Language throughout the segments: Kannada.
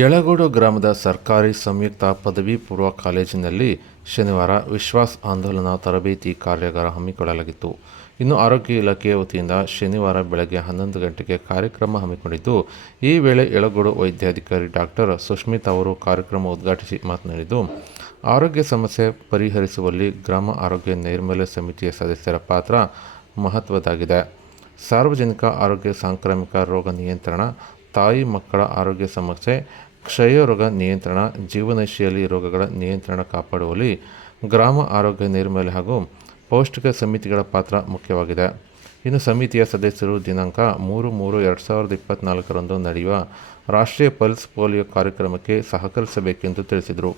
ಯಳಗೋಡು ಗ್ರಾಮದ ಸರ್ಕಾರಿ ಸಂಯುಕ್ತ ಪದವಿ ಪೂರ್ವ ಕಾಲೇಜಿನಲ್ಲಿ ಶನಿವಾರ ವಿಶ್ವಾಸ್ ಆಂದೋಲನ ತರಬೇತಿ ಕಾರ್ಯಾಗಾರ ಹಮ್ಮಿಕೊಳ್ಳಲಾಗಿತ್ತು. ಇನ್ನು ಆರೋಗ್ಯ ಇಲಾಖೆಯ ವತಿಯಿಂದ ಶನಿವಾರ ಬೆಳಗ್ಗೆ ಹನ್ನೊಂದು ಗಂಟೆಗೆ ಕಾರ್ಯಕ್ರಮ ಹಮ್ಮಿಕೊಂಡಿದ್ದು, ಈ ವೇಳೆ ಯಳಗೋಡು ವೈದ್ಯಾಧಿಕಾರಿ ಡಾಕ್ಟರ್ ಸುಷ್ಮಿತ್ ಅವರು ಕಾರ್ಯಕ್ರಮ ಉದ್ಘಾಟಿಸಿ ಮಾತನಾಡಿದ್ದು, ಆರೋಗ್ಯ ಸಮಸ್ಯೆ ಪರಿಹರಿಸುವಲ್ಲಿ ಗ್ರಾಮ ಆರೋಗ್ಯ ನೈರ್ಮಲ್ಯ ಸಮಿತಿಯ ಸದಸ್ಯರ ಪಾತ್ರ ಮಹತ್ವದಾಗಿದೆ ಸಾರ್ವಜನಿಕ ಆರೋಗ್ಯ ಸಾಂಕ್ರಾಮಿಕ ರೋಗ ನಿಯಂತ್ರಣ ತಾಯಿ ಮಕ್ಕಳ ಆರೋಗ್ಯ ಸಮಸ್ಯೆ, ಕ್ಷಯ ರೋಗ ನಿಯಂತ್ರಣ, ಜೀವನಶೈಲಿ ರೋಗಗಳ ನಿಯಂತ್ರಣ ಕಾಪಾಡುವಲ್ಲಿ ಗ್ರಾಮ ಆರೋಗ್ಯ ನಿರ್ಮೂಲನೆ ಹಾಗೂ ಪೌಷ್ಟಿಕ ಸಮಿತಿಗಳ ಪಾತ್ರ ಮುಖ್ಯವಾಗಿದೆ. ಇನ್ನು ಸಮಿತಿಯ ಸದಸ್ಯರು ದಿನಾಂಕ ಮೂರು ಮೂರು ಎರಡು ಸಾವಿರದ ಇಪ್ಪತ್ತ್ನಾಲ್ಕರಂದು ನಡೆಯುವ ರಾಷ್ಟ್ರೀಯ ಪಲ್ಸ್ ಪೋಲಿಯೋ ಕಾರ್ಯಕ್ರಮಕ್ಕೆ ಸಹಕರಿಸಬೇಕೆಂದು ತಿಳಿಸಿದರು.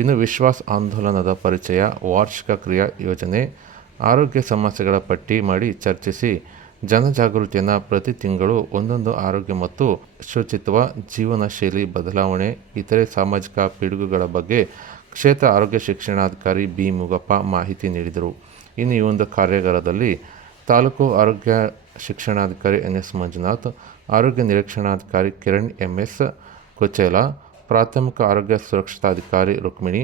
ಇನ್ನು ವಿಶ್ವಾಸ ಆಂದೋಲನದ ಪರಿಚಯ, ವಾರ್ಷಿಕ ಕ್ರಿಯಾ ಯೋಜನೆ, ಆರೋಗ್ಯ ಸಮಸ್ಯೆಗಳ ಪಟ್ಟಿ ಮಾಡಿ ಚರ್ಚಿಸಿ ಜನಜಾಗೃತಿಯನ್ನು ಪ್ರತಿ ತಿಂಗಳು ಒಂದೊಂದು ಆರೋಗ್ಯ ಮತ್ತು ಶುಚಿತ್ವ, ಜೀವನ ಶೈಲಿ ಬದಲಾವಣೆ, ಇತರೆ ಸಾಮಾಜಿಕ ಪಿಡುಗುಗಳ ಬಗ್ಗೆ ಕ್ಷೇತ್ರ ಆರೋಗ್ಯ ಶಿಕ್ಷಣಾಧಿಕಾರಿ ಬಿ. ಮುಗಪ್ಪ ಮಾಹಿತಿ ನೀಡಿದರು. ಇನ್ನು ಈ ಒಂದು ಕಾರ್ಯಾಗಾರದಲ್ಲಿ ತಾಲೂಕು ಆರೋಗ್ಯ ಶಿಕ್ಷಣಾಧಿಕಾರಿ ಎನ್ ಎಸ್ ಮಂಜುನಾಥ್, ಆರೋಗ್ಯ ನಿರೀಕ್ಷಣಾಧಿಕಾರಿ ಕಿರಣ್ ಎಂ ಎಸ್ ಕುಚೇಲ ಪ್ರಾಥಮಿಕ ಆರೋಗ್ಯ ಸುರಕ್ಷತಾಧಿಕಾರಿ ರುಕ್ಮಿಣಿ,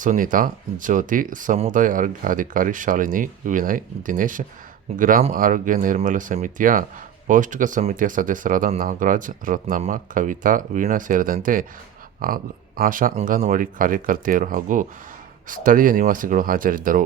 ಸುನೀತಾ, ಜ್ಯೋತಿ, ಸಮುದಾಯ ಆರೋಗ್ಯಾಧಿಕಾರಿ ಶಾಲಿನಿ, ವಿನಯ್, ದಿನೇಶ್ ಗ್ರಾಮ ಆರೋಗ್ಯ ನಿರ್ಮಲ ಸಮಿತಿಯ ಪೌಷ್ಟಿಕ ಸಮಿತಿಯ ಸದಸ್ಯರಾದ ನಾಗರಾಜ್, ರತ್ನಮ್ಮ, ಕವಿತಾ, ವೀಣಾ ಸೇರಿದಂತೆ ಆಶಾ ಅಂಗನವಾಡಿ ಕಾರ್ಯಕರ್ತೆಯರು ಹಾಗೂ ಸ್ಥಳೀಯ ನಿವಾಸಿಗಳು ಹಾಜರಿದ್ದರು.